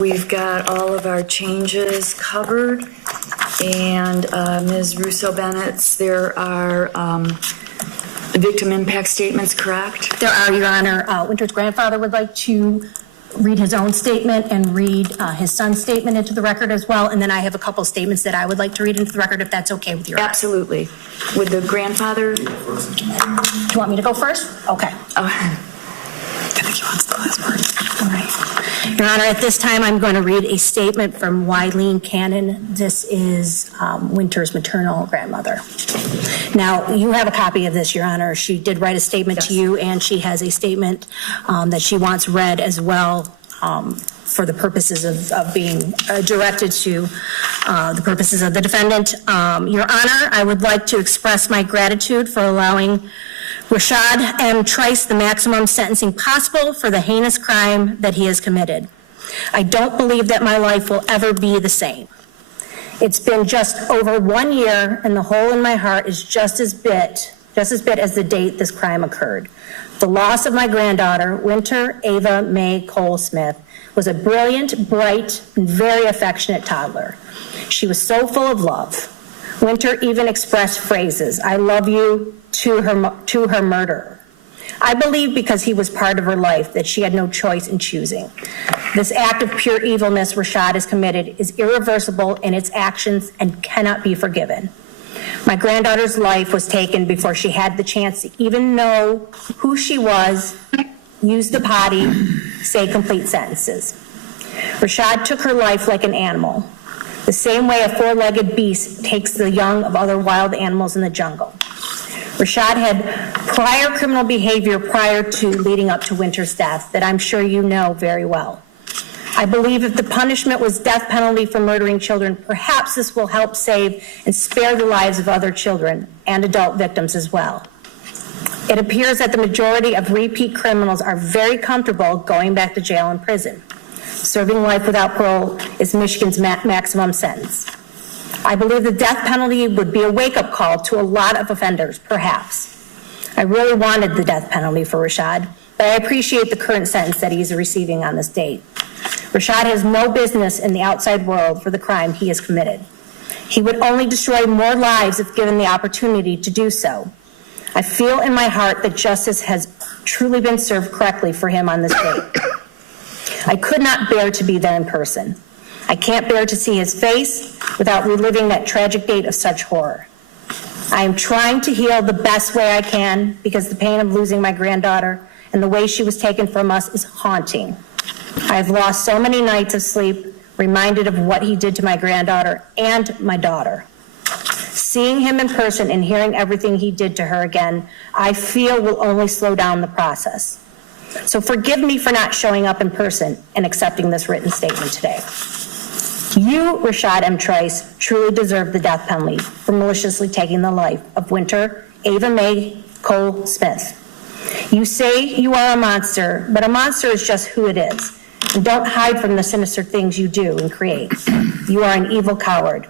We've got all of our changes covered, and Ms. Russo-Bennett, there are victim impact statements, correct? There are, Your Honor. Wynter's grandfather would like to read his own statement and read his son's statement into the record as well, and then I have a couple statements that I would like to read into the record if that's okay with you. Absolutely. Would the grandfather? Do you want me to go first? Okay. Oh. I think he wants the last word. All right. Your Honor, at this time, I'm going to read a statement from Wileen Cannon. This is Wynter's maternal grandmother. Now, you have a copy of this, Your Honor. She did write a statement to you, and she has a statement that she wants read as well for the purposes of being directed to the purposes of the defendant. Your Honor, I would like to express my gratitude for allowing Rashad M. Trice the maximum sentencing possible for the heinous crime that he has committed. I don't believe that my life will ever be the same. It's been just over 1 year, and the hole in my heart is just as big as the date this crime occurred. The loss of my granddaughter, Wynter Ava Mae Cole-Smith, was a brilliant, bright, and very affectionate toddler. She was so full of love. Wynter even expressed phrases, "I love you," to her murderer. I believe because he was part of her life that she had no choice in choosing. This act of pure evilness Rashad has committed is irreversible in its actions and cannot be forgiven. My granddaughter's life was taken before she had the chance to even know who she was, use the potty, say complete sentences. Rashad took her life like an animal, the same way a four-legged beast takes the young of other wild animals in the jungle. Rashad had prior criminal behavior prior to leading up to Wynter's death that I'm sure you know very well. I believe if the punishment was death penalty for murdering children, perhaps this will help save and spare the lives of other children and adult victims as well. It appears that the majority of repeat criminals are very comfortable going back to jail and prison. Serving life without parole is Michigan's maximum sentence. I believe the death penalty would be a wake-up call to a lot of offenders, perhaps. I really wanted the death penalty for Rashad, but I appreciate the current sentence that he is receiving on this date. Rashad has no business in the outside world for the crime he has committed. He would only destroy more lives if given the opportunity to do so. I feel in my heart that justice has truly been served correctly for him on this date. I could not bear to be there in person. I can't bear to see his face without reliving that tragic date of such horror. I am trying to heal the best way I can because the pain of losing my granddaughter and the way she was taken from us is haunting. I have lost so many nights of sleep, reminded of what he did to my granddaughter and my daughter. Seeing him in person and hearing everything he did to her again, I feel will only slow down the process. So forgive me for not showing up in person and accepting this written statement today. You, Rashad M. Trice, truly deserve the death penalty for maliciously taking the life of Wynter Ava Mae Cole-Smith. You say you are a monster, but a monster is just who it is. And don't hide from the sinister things you do and create. You are an evil coward,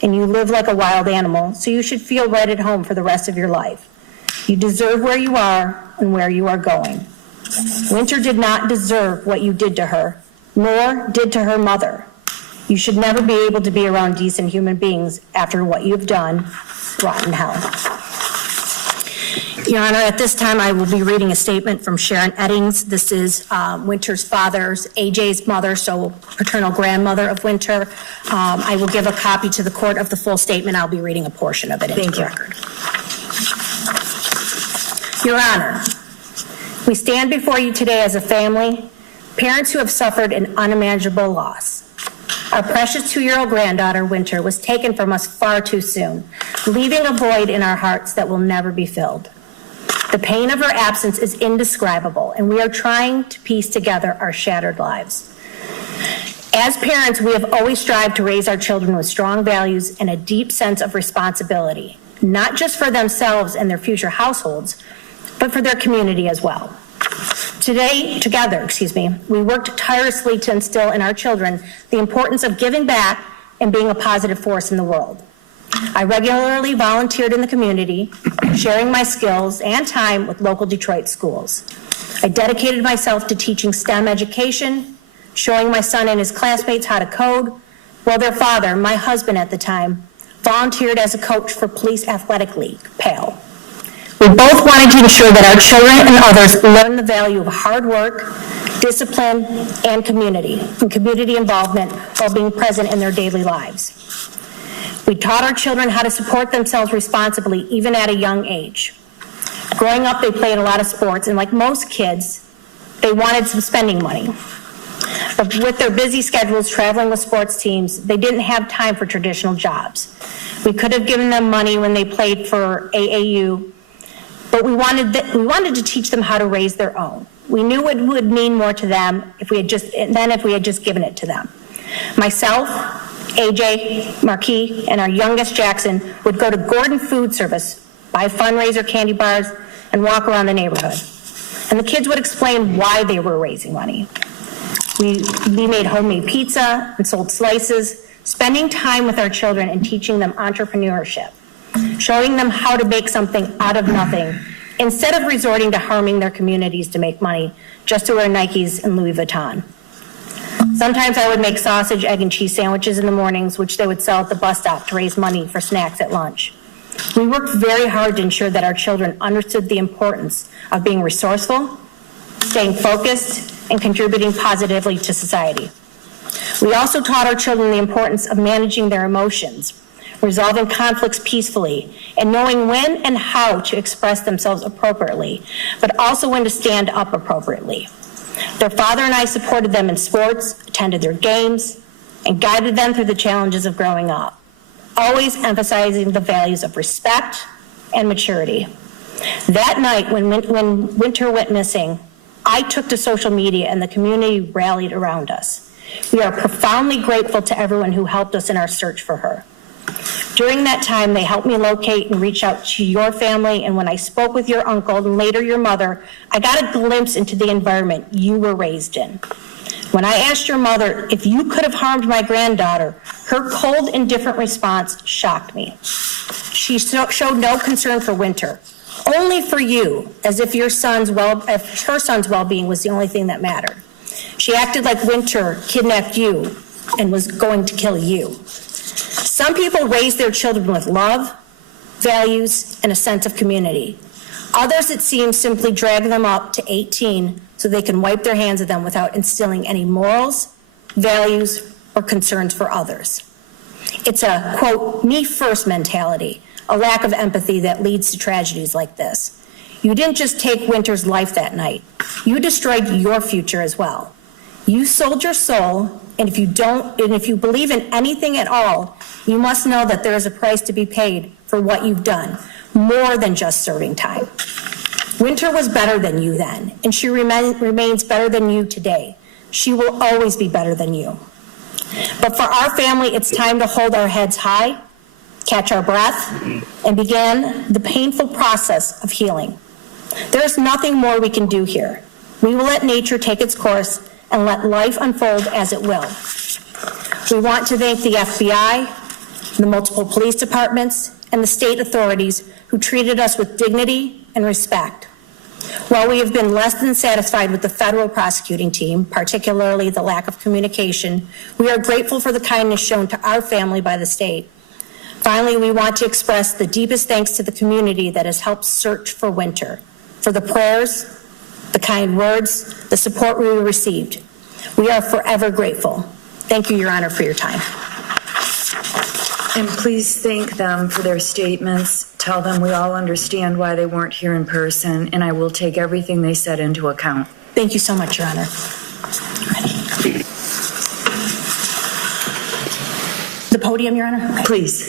and you live like a wild animal, so you should feel right at home for the rest of your life. You deserve where you are and where you are going. Wynter did not deserve what you did to her, nor did to her mother. You should never be able to be around decent human beings after what you've done. Rot in hell. Your Honor, at this time I will be reading a statement from Sharon Eddings. This is Wynter's father's, AJ's mother, so paternal grandmother of Wynter. I will give a copy to the court of the full statement. I'll be reading a portion of it into the record. Your Honor, we stand before you today as a family, parents who have suffered an unimaginable loss. Our precious 2-year-old granddaughter, Wynter, was taken from us far too soon, leaving a void in our hearts that will never be filled. The pain of her absence is indescribable, and we are trying to piece together our shattered lives. As parents, we have always strived to raise our children with strong values and a deep sense of responsibility, not just for themselves and their future households, but for their community as well. Together, we worked tirelessly to instill in our children the importance of giving back and being a positive force in the world. I regularly volunteered in the community, sharing my skills and time with local Detroit schools. I dedicated myself to teaching STEM education, showing my son and his classmates how to code, while their father, my husband at the time, volunteered as a coach for Police Athletic League, PAL. We both wanted to ensure that our children and others learn the value of hard work, discipline, and community involvement while being present in their daily lives. We taught our children how to support themselves responsibly, even at a young age. Growing up, they played a lot of sports, and like most kids, they wanted some spending money. But with their busy schedules traveling with sports teams, they didn't have time for traditional jobs. We could have given them money when they played for AAU, but we wanted to teach them how to raise their own. We knew it would mean more to them if we had just given it to them. Myself, AJ, Marquis, and our youngest Jackson would go to Gordon Food Service, buy fundraiser candy bars, and walk around the neighborhood. And the kids would explain why they were raising money. We made homemade pizza and sold slices, spending time with our children and teaching them entrepreneurship, showing them how to make something out of nothing instead of resorting to harming their communities to make money just to wear Nikes and Louis Vuitton. Sometimes I would make sausage, egg, and cheese sandwiches in the mornings, which they would sell at the bus stop to raise money for snacks at lunch. We worked very hard to ensure that our children understood the importance of being resourceful, staying focused, and contributing positively to society. We also taught our children the importance of managing their emotions, resolving conflicts peacefully, and knowing when and how to express themselves appropriately, but also when to stand up appropriately. Their father and I supported them in sports, attended their games, and guided them through the challenges of growing up, always emphasizing the values of respect and maturity. That night, when Wynter went missing, I took to social media and the community rallied around us. We are profoundly grateful to everyone who helped us in our search for her. During that time, they helped me locate and reach out to your family, and when I spoke with your uncle and later your mother, I got a glimpse into the environment you were raised in. When I asked your mother if you could have harmed my granddaughter, her cold, indifferent response shocked me. She showed no concern for Wynter, only for you, as if her son's well-being was the only thing that mattered. She acted like Wynter kidnapped you and was going to kill you. Some people raise their children with love, values, and a sense of community. Others, it seems, simply drag them up to 18 so they can wipe their hands of them without instilling any morals, values, or concerns for others. It's a, quote, me first mentality, a lack of empathy that leads to tragedies like this. You didn't just take Wynter's life that night. You destroyed your future as well. You sold your soul, and if you believe in anything at all, you must know that there is a price to be paid for what you've done, more than just serving time. Wynter was better than you then, and she remains better than you today. She will always be better than you. But for our family, it's time to hold our heads high, catch our breath, and begin the painful process of healing. There is nothing more we can do here. We will let nature take its course and let life unfold as it will. We want to thank the FBI, the multiple police departments, and the state authorities who treated us with dignity and respect. While we have been less than satisfied with the federal prosecuting team, particularly the lack of communication, we are grateful for the kindness shown to our family by the state. Finally, we want to express the deepest thanks to the community that has helped search for Wynter, for the prayers, the kind words, the support we received. We are forever grateful. Thank you, Your Honor, for your time. And please thank them for their statements. Tell them we all understand why they weren't here in person, and I will take everything they said into account. Thank you so much, Your Honor. The podium, Your Honor? Okay. Please.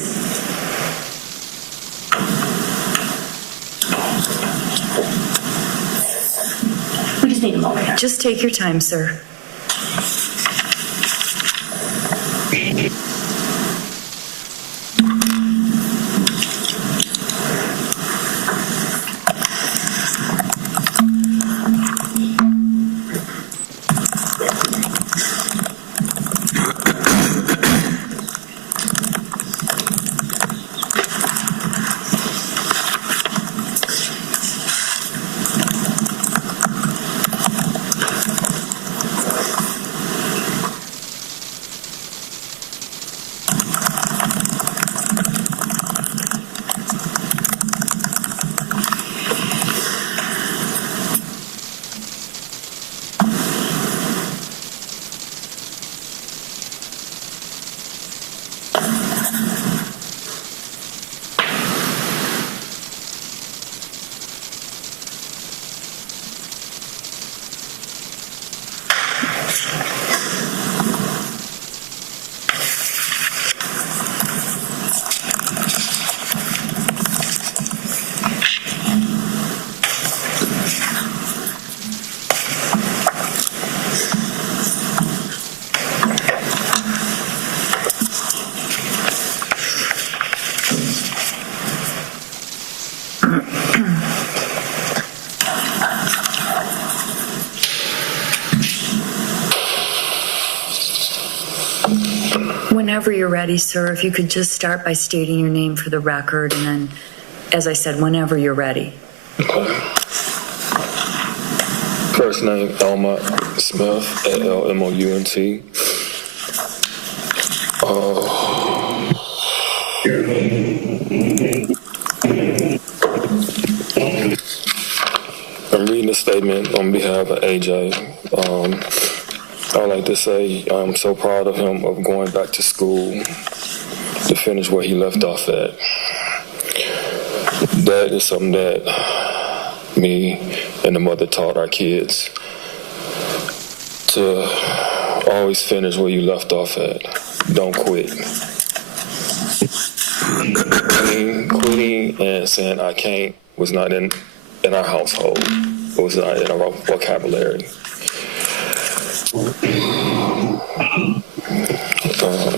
We just need a moment. Just take your time, sir. Whenever you're ready, sir, if you could just start by stating your name for the record, and then, as I said, whenever you're ready. Okay. First name, Elma Smith, A-L-M-O-U-N-T. I'm reading a statement on behalf of AJ. I'd like to say I'm so proud of him of going back to school to finish where he left off at. That is something that me and the mother taught our kids, to always finish where you left off at. Don't quit. Quitting and saying I can't was not in our household. It was not in our vocabulary.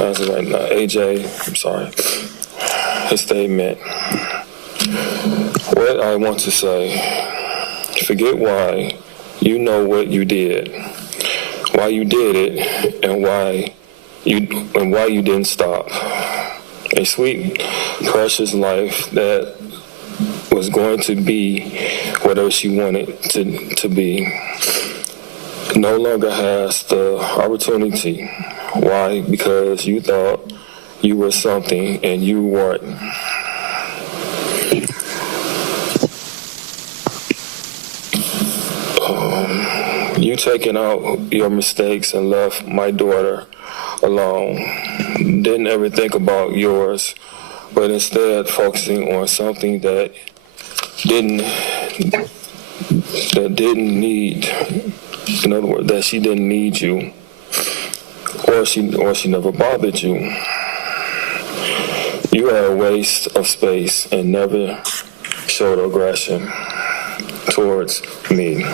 As of right now, AJ, I'm sorry, his statement. What I want to say, forget why, you know what you did, why you did it, and why you didn't stop. A sweet, precious life that was going to be whatever she wanted to be no longer has the opportunity. Why? Because you thought you were something and you weren't. You taking out your mistakes and left my daughter alone. Didn't ever think about yours, but instead focusing on something that didn't need, in other words, that she didn't need you, or she never bothered you. You are a waste of space and never showed aggression towards me.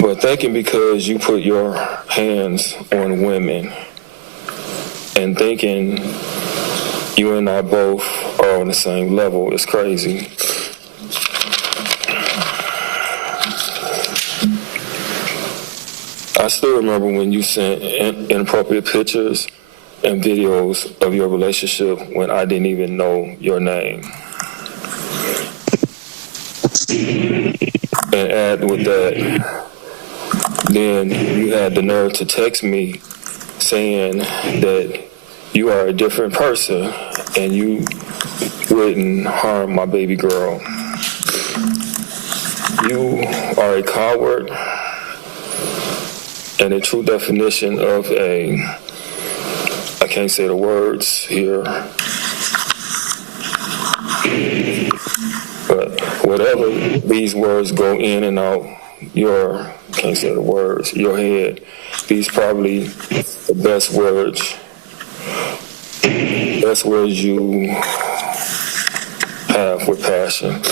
But thinking because you put your hands on women and thinking you and I both are on the same level is crazy. I still remember when you sent inappropriate pictures and videos of your relationship when I didn't even know your name. And add with that, then you had the nerve to text me saying that you are a different person and you wouldn't harm my baby girl. You are a coward and a true definition of I can't say the words here, but whatever these words go in and out your head, these probably the best words you have with passion.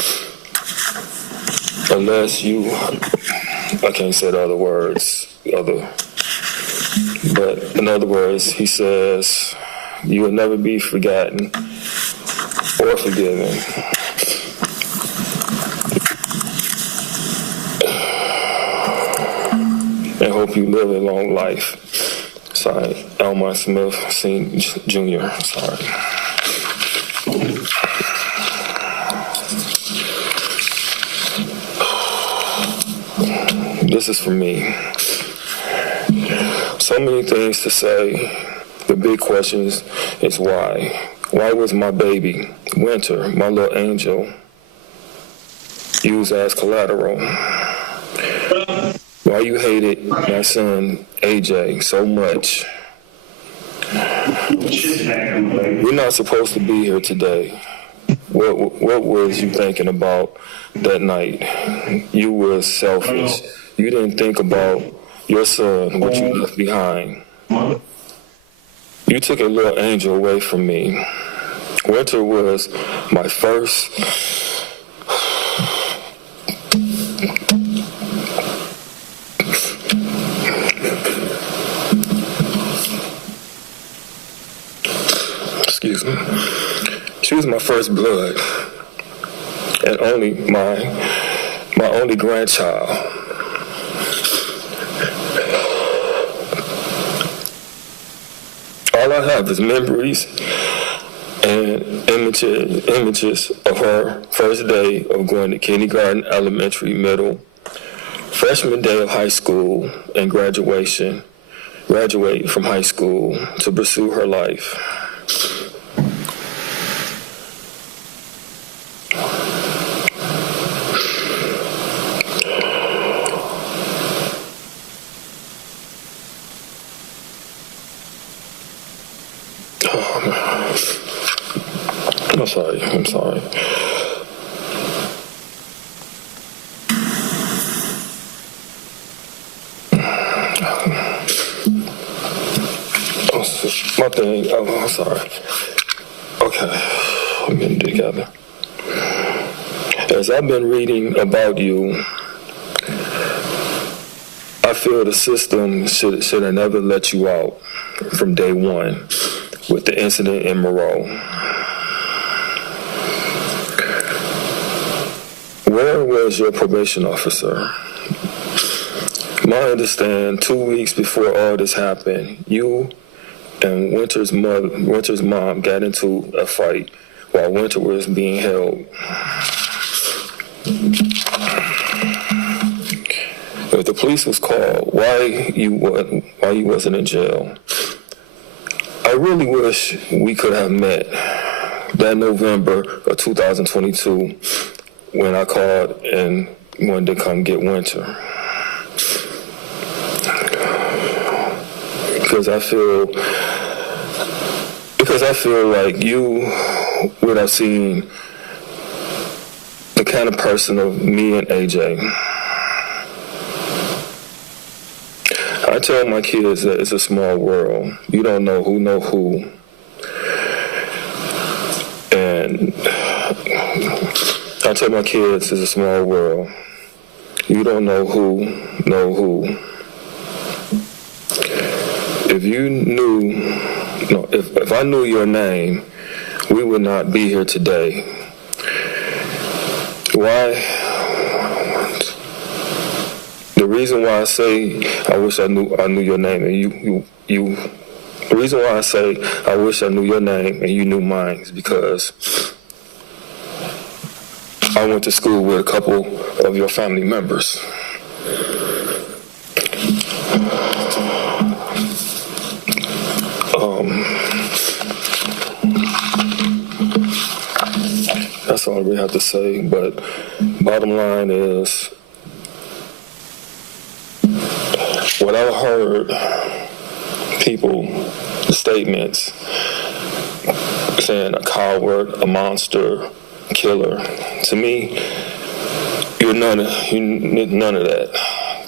Unless you, I can't say the other words, but in other words, he says, you will never be forgotten or forgiven. I hope you live a long life. Sorry, Elma Smith, Jr. Sorry. This is for me. So many things to say. The big question is why? Why was my baby, Wynter, my little angel, used as collateral? Why you hated my son, AJ, so much? We're not supposed to be here today. What was you thinking about that night? You were selfish. You didn't think about your son, what you left behind. You took a little angel away from me. Wynter was my first... Excuse me. She was my first blood and only my only grandchild. All I have is memories and images of her first day of going to kindergarten, elementary, middle, freshman day of high school, and graduate from high school to pursue her life. I'm sorry. My thing, I'm sorry. Okay, I'm getting it together. As I've been reading about you, I feel the system should have never let you out from day one with the incident in Moreau. Where was your probation officer? My understanding, 2 weeks before all this happened, you and Wynter's mom got into a fight while Wynter was being held. If the police was called, why you wasn't in jail? I really wish we could have met that November of 2022 when I called and wanted to come get Wynter. Because I feel like you would have seen the kind of person of me and AJ. I tell my kids that it's a small world. You don't know who. And I tell my kids it's a small world. You don't know who. If I knew your name, we would not be here today. Why? The reason why I say I wish I knew your name and you the reason why I say I wish I knew your name and you knew mine is because I went to school with a couple of your family members. That's all I really have to say, but bottom line is what I heard people, statements saying a coward, a monster, killer. To me, you're none of that.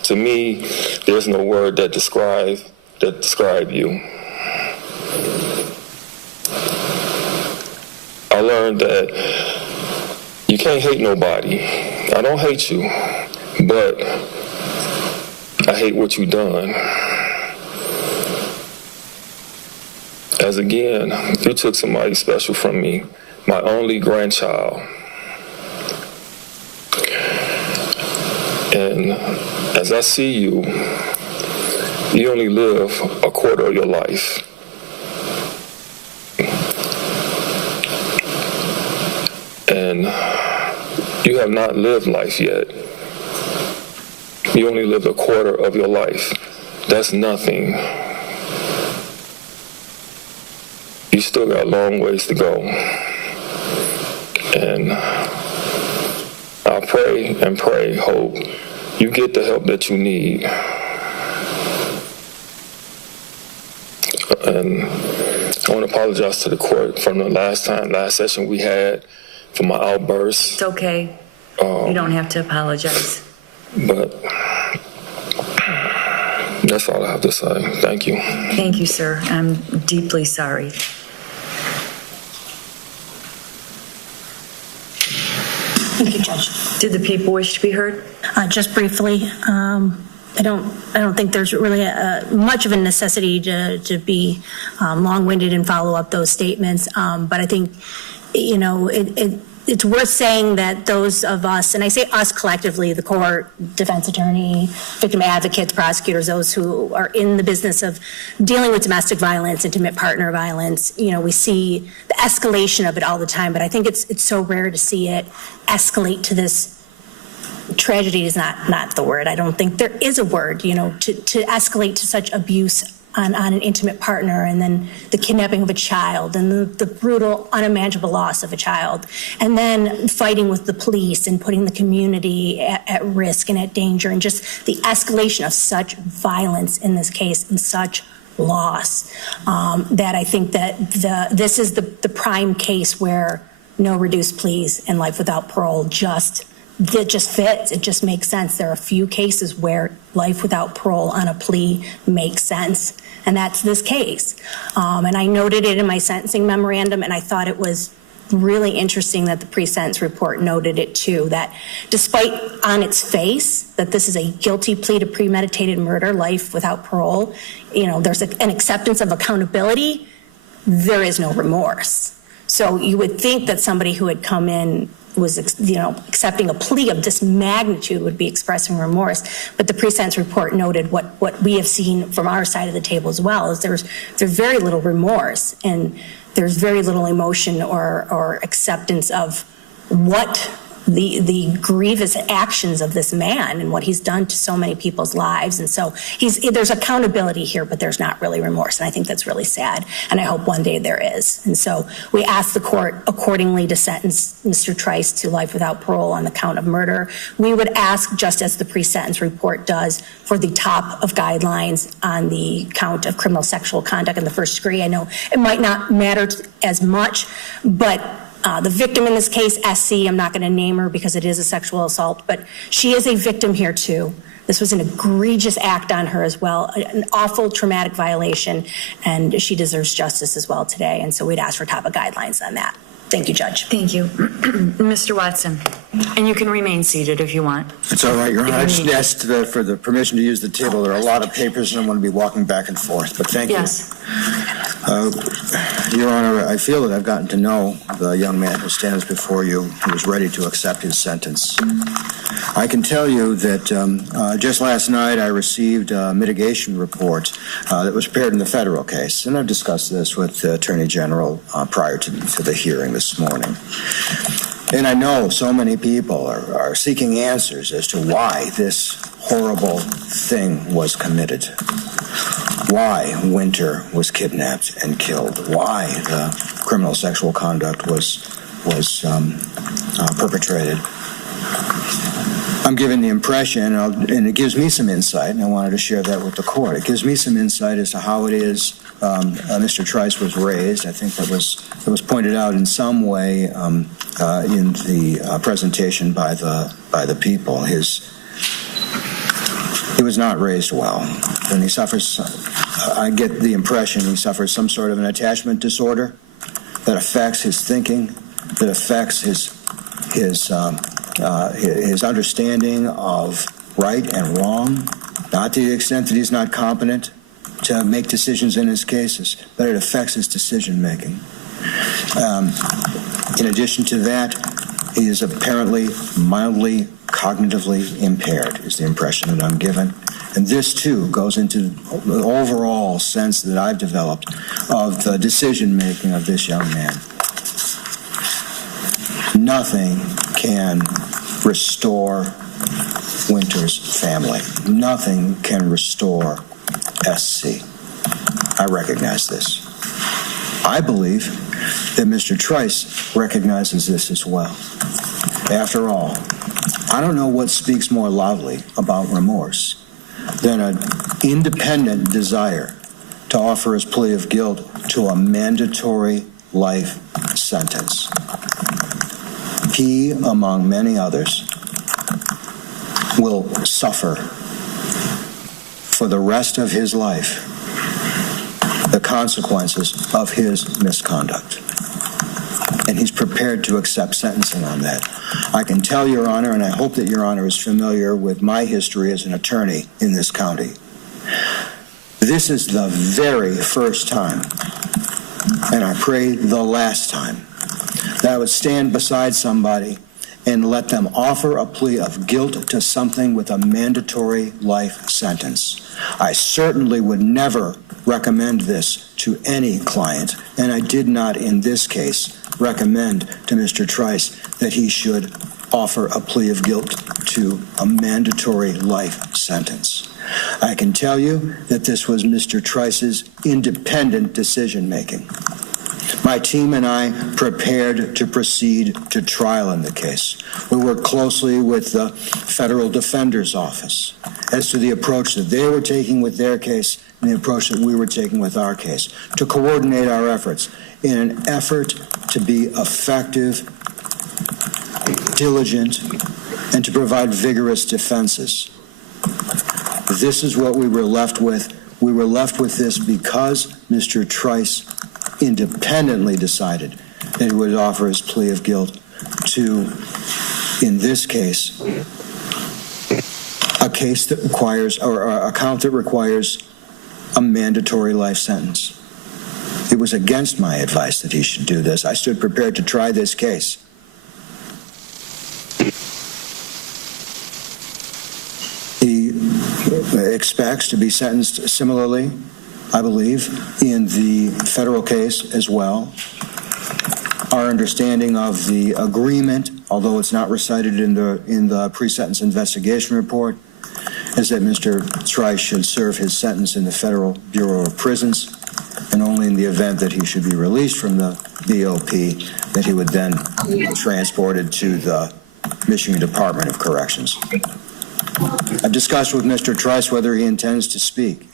To me, there's no word that describe you. I learned that you can't hate nobody. I don't hate you, but I hate what you done. As again, you took somebody special from me, my only grandchild. And as I see you, you only live a quarter of your life. And you have not lived life yet. You only lived a quarter of your life. That's nothing. You still got a long ways to go. And I pray and pray, hope you get the help that you need. And I want to apologize to the court from the last session we had for my outbursts. It's okay. You don't have to apologize. But that's all I have to say. Thank you. Thank you, sir. I'm deeply sorry. Thank you, Judge. Did the people wish to be heard? Just briefly, I don't think there's really much of a necessity to be long-winded and follow up those statements. But I think, it's worth saying that those of us, and I say us collectively, the court, defense attorney, victim advocates, prosecutors, those who are in the business of dealing with domestic violence, intimate partner violence, we see the escalation of it all the time, but I think it's so rare to see it escalate to this. Tragedy is not the word. I don't think there is a word, to escalate to such abuse on an intimate partner, and then the kidnapping of a child, and the brutal, unimaginable loss of a child, and then fighting with the police and putting the community at risk and at danger, and just the escalation of such violence in this case and such loss, that I think that this is the prime case where no reduced pleas and life without parole it just fits. It just makes sense. There are a few cases where life without parole on a plea makes sense, and that's this case. And I noted it in my sentencing memorandum, and I thought it was really interesting that the pre-sentence report noted it too, that despite on its face that this is a guilty plea to premeditated murder, life without parole, there's an acceptance of accountability, there is no remorse. So you would think that somebody who had come in was, accepting a plea of this magnitude would be expressing remorse. But the pre-sentence report noted what we have seen from our side of the table as well, is there's very little remorse, and there's very little emotion or acceptance of what the grievous actions of this man and what he's done to so many people's lives. And so there's accountability here, but there's not really remorse. And I think that's really sad. And I hope one day there is. And so we ask the court accordingly to sentence Mr. Trice to life without parole on the count of murder. We would ask, just as the pre-sentence report does, for the top of guidelines on the count of criminal sexual conduct in the first degree. I know it might not matter as much, but the victim in this case, SC, I'm not going to name her because it is a sexual assault, but she is a victim here too. This was an egregious act on her as well, an awful traumatic violation, and she deserves justice as well today. And so we'd ask for top of guidelines on that. Thank you, Judge. Thank you. Mr. Watson, and you can remain seated if you want. It's all right, Your Honor. I just asked for the permission to use the table. There are a lot of papers, and I'm going to be walking back and forth, but thank you. Yes. Your Honor, I feel that I've gotten to know the young man who stands before you, who is ready to accept his sentence. I can tell you that just last night I received a mitigation report that was prepared in the federal case, and I've discussed this with the Attorney General prior to the hearing this morning. And I know so many people are seeking answers as to why this horrible thing was committed, why Wynter was kidnapped and killed, why the criminal sexual conduct was perpetrated. I'm given the impression, and it gives me some insight, and I wanted to share that with the court. It gives me some insight as to how it is Mr. Trice was raised. I think that was pointed out in some way in the presentation by the people. He was not raised well, and he suffers. I get the impression he suffers some sort of an attachment disorder that affects his thinking, that affects his understanding of right and wrong, not to the extent that he's not competent to make decisions in his cases, but it affects his decision making. In addition to that, he is apparently mildly cognitively impaired, is the impression that I'm given. And this, too, goes into the overall sense that I've developed of the decision-making of this young man. Nothing can restore Wynter's family. Nothing can restore SC. I recognize this. I believe that Mr. Trice recognizes this as well. After all, I don't know what speaks more loudly about remorse than an independent desire to offer his plea of guilt to a mandatory life sentence. He, among many others, will suffer for the rest of his life the consequences of his misconduct. And he's prepared to accept sentencing on that. I can tell Your Honor, and I hope that Your Honor is familiar with my history as an attorney in this county. This is the very first time, and I pray the last time, that I would stand beside somebody and let them offer a plea of guilt to something with a mandatory life sentence. I certainly would never recommend this to any client, and I did not in this case recommend to Mr. Trice that he should offer a plea of guilt to a mandatory life sentence. I can tell you that this was Mr. Trice's independent decision-making. My team and I prepared to proceed to trial in the case. We worked closely with the Federal Defender's Office as to the approach that they were taking with their case and the approach that we were taking with our case, to coordinate our efforts in an effort to be effective, diligent, and to provide vigorous defenses. This is what we were left with. We were left with this because Mr. Trice independently decided that he would offer his plea of guilt to, in this case, a case that requires, or a count that requires a mandatory life sentence. It was against my advice that he should do this. I stood prepared to try this case. He expects to be sentenced similarly, I believe, in the federal case as well. Our understanding of the agreement, although it's not recited in the pre-sentence investigation report, is that Mr. Trice should serve his sentence in the Federal Bureau of Prisons, and only in the event that he should be released from the BOP that he would then be transported to the Michigan Department of Corrections. I've discussed with Mr. Trice whether he intends to speak.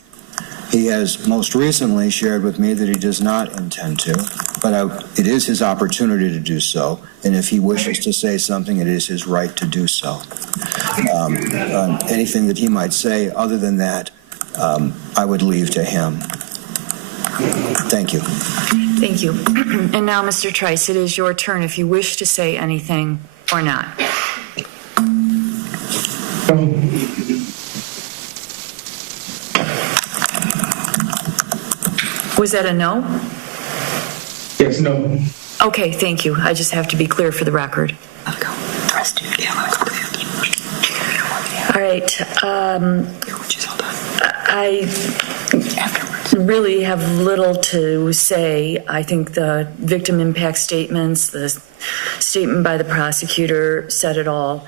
He has most recently shared with me that he does not intend to, but it is his opportunity to do so, and if he wishes to say something, it is his right to do so. Anything that he might say other than that, I would leave to him. Thank you. Thank you. And now, Mr. Trice, it is your turn if you wish to say anything or not. Was that a no? Yes, no. Okay, thank you. I just have to be clear for the record. All right. I really have little to say. I think the victim impact statements, the statement by the prosecutor said it all.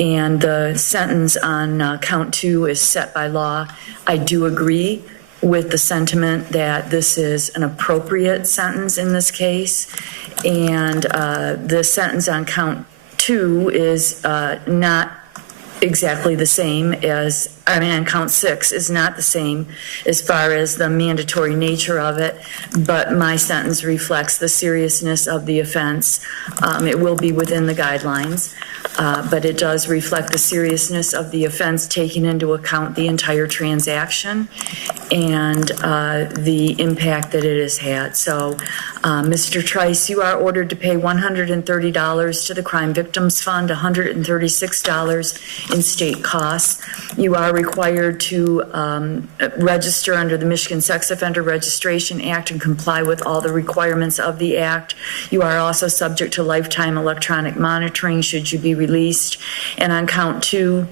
And the sentence on count 2 is set by law. I do agree with the sentiment that this is an appropriate sentence in this case. And the sentence on count 2 is not exactly the same as, on count 6 is not the same as far as the mandatory nature of it, but my sentence reflects the seriousness of the offense. It will be within the guidelines, but it does reflect the seriousness of the offense, taking into account the entire transaction and the impact that it has had. So, Mr. Trice, you are ordered to pay $130 to the Crime Victims Fund, $136 in state costs. You are required to register under the Michigan Sex Offender Registration Act and comply with all the requirements of the act. You are also subject to lifetime electronic monitoring should you be released. And on count 2,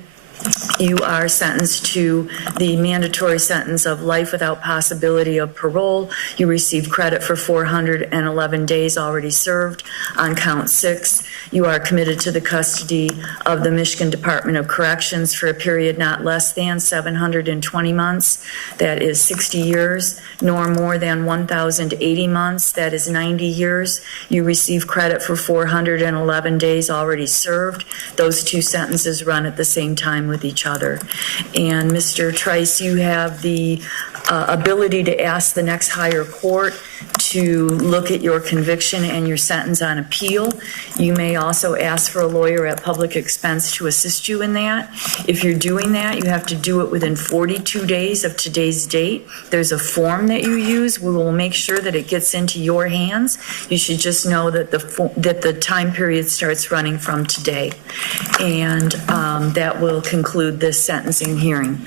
you are sentenced to the mandatory sentence of life without possibility of parole. You receive credit for 411 days already served. On count 6, you are committed to the custody of the Michigan Department of Corrections for a period not less than 720 months, that is 60 years, nor more than 1,080 months, that is 90 years. You receive credit for 411 days already served. Those two sentences run at the same time with each other. And Mr. Trice, you have the ability to ask the next higher court to look at your conviction and your sentence on appeal. You may also ask for a lawyer at public expense to assist you in that. If you're doing that, you have to do it within 42 days of today's date. There's a form that you use. We will make sure that it gets into your hands. You should just know that the time period starts running from today. And that will conclude this sentencing hearing.